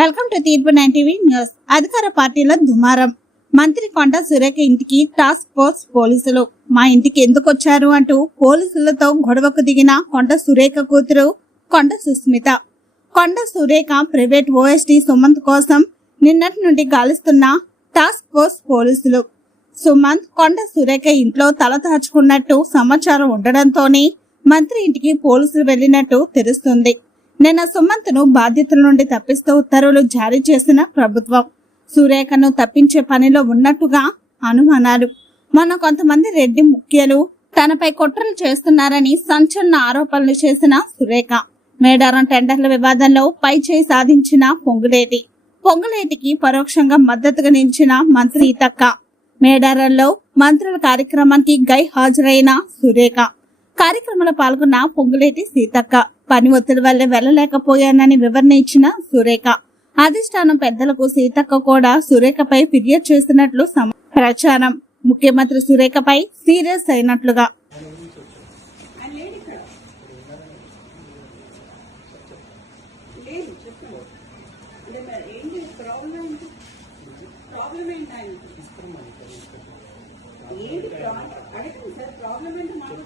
Welcome to Teerpu nine TV news. అధికార పార్టీల దుమారం. మంత్రి కొండ సురేఖ ఇంటికి టాస్క్ ఫోర్స్ పోలీసులు. మా ఇంటికి ఎందుకు వచ్చారు అంటూ పోలీసులతో గొడవకు దిగిన కొండ సురేఖ కూతురు కొండ సుస్మిత. కొండ సురేఖ ప్రైవేట్ ఓఎస్టీ సుమంత్ కోసం నిన్నటి నుండి గాలిస్తున్న టాస్క్ ఫోర్స్ పోలీసులు. సుమంత్ కొండ సురేఖ ఇంట్లో తల దాచుకున్నట్టు సమాచారం ఉండడంతోనే మంత్రి ఇంటికి పోలీసులు వెళ్ళినట్టు తెలుస్తుంది. నిన్న సుమంత్ను బాధ్యతల నుండి తప్పిస్తూ ఉత్తర్వులు జారీ చేసిన ప్రభుత్వం. సూర్యకను తప్పించే పనిలో ఉన్నట్టుగా అనుమానాలు మొన్న కొంతమంది రెడ్డి ముఖ్యులు తనపై కుట్రలు చేస్తున్నారని సంచలన ఆరోపణలు చేసిన సురేఖ. మేడారం టెండర్ల వివాదంలో పై చేయి సాధించిన పొంగులేటి. పొంగులేటికి పరోక్షంగా మద్దతుగా నిలిచిన మంత్రి సీతక్క. మేడారంలో మంత్రుల కార్యక్రమానికి గై హాజరైన సురేఖ. కార్యక్రమంలో పాల్గొన్న పొంగులేటి సీతక్క. పని ఒత్తిడి వల్లే వెళ్ళలేకపోయానని వివరణ ఇచ్చిన సురేఖ. అధిష్టానం పెద్దలకు సీతక్క కూడా సురేఖపై ఫిర్యాదు చేసినట్లు ప్రచారం. ముఖ్యమంత్రి సురేఖపై సీరియస్ అయినట్లుగా. ఏంటి ప్రాబ్లం అడగండి సార్ ప్రాబ్లం ఏంటి మాకు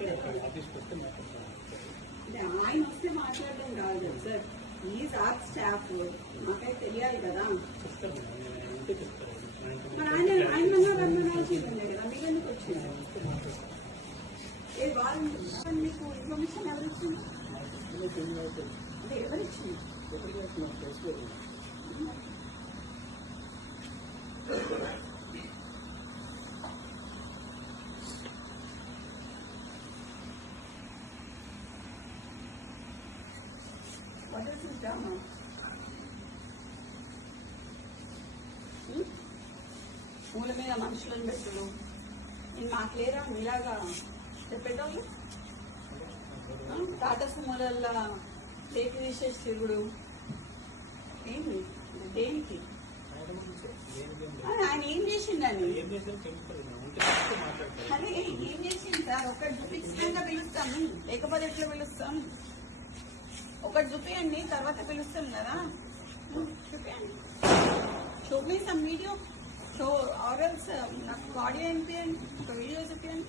మీకు ఇన్ఫర్మేషన్ ఎవరు ఇచ్చింది అంటే ఎవరు ఇచ్చింది What is this drama? Hmm? పూల మీద మనుషులను పెట్టుడు నేను మాకు లేరా మీలాగా చెప్పేటోళ్ళు టాటా సుమోలల్లో లేకి తీసేసి తిరుగుడు. ఏంటి దేనికి? ఆయన ఏం చేసిండని? అరే ఏం చేసింది సార్? ఒకటి చూపించినాక పిలుస్తాం. లేకపోతే ఎట్లా పిలుస్తాం? ఒకటి చూపియండి తర్వాత పిలుస్తాం కదా. చూపియండి. చూపి సమ్ వీడియో సో ఆర్ఎల్స్ నాకు ఆడియో వినిపించండి ఒక వీడియో చూపియండి.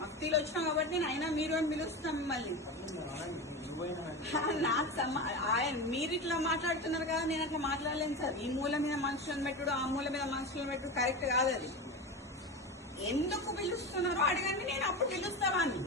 మఫ్తీలు వచ్చినాం కాబట్టి నేను అయినా మీరు అని పిలుస్తాం మిమ్మల్ని. నాకు ఆయన మీరు ఇట్లా మాట్లాడుతున్నారు కదా నేను అట్లా మాట్లాడలేను సార్. ఈ మూల మీద మనుషులను పెట్టుడు ఆ మూల మీద మనుషులను పెట్టుడు కరెక్ట్ కాదు అది. ఎందుకు పిలుస్తున్నారో అడగండి నేను అప్పుడు పిలుస్తావాన్ని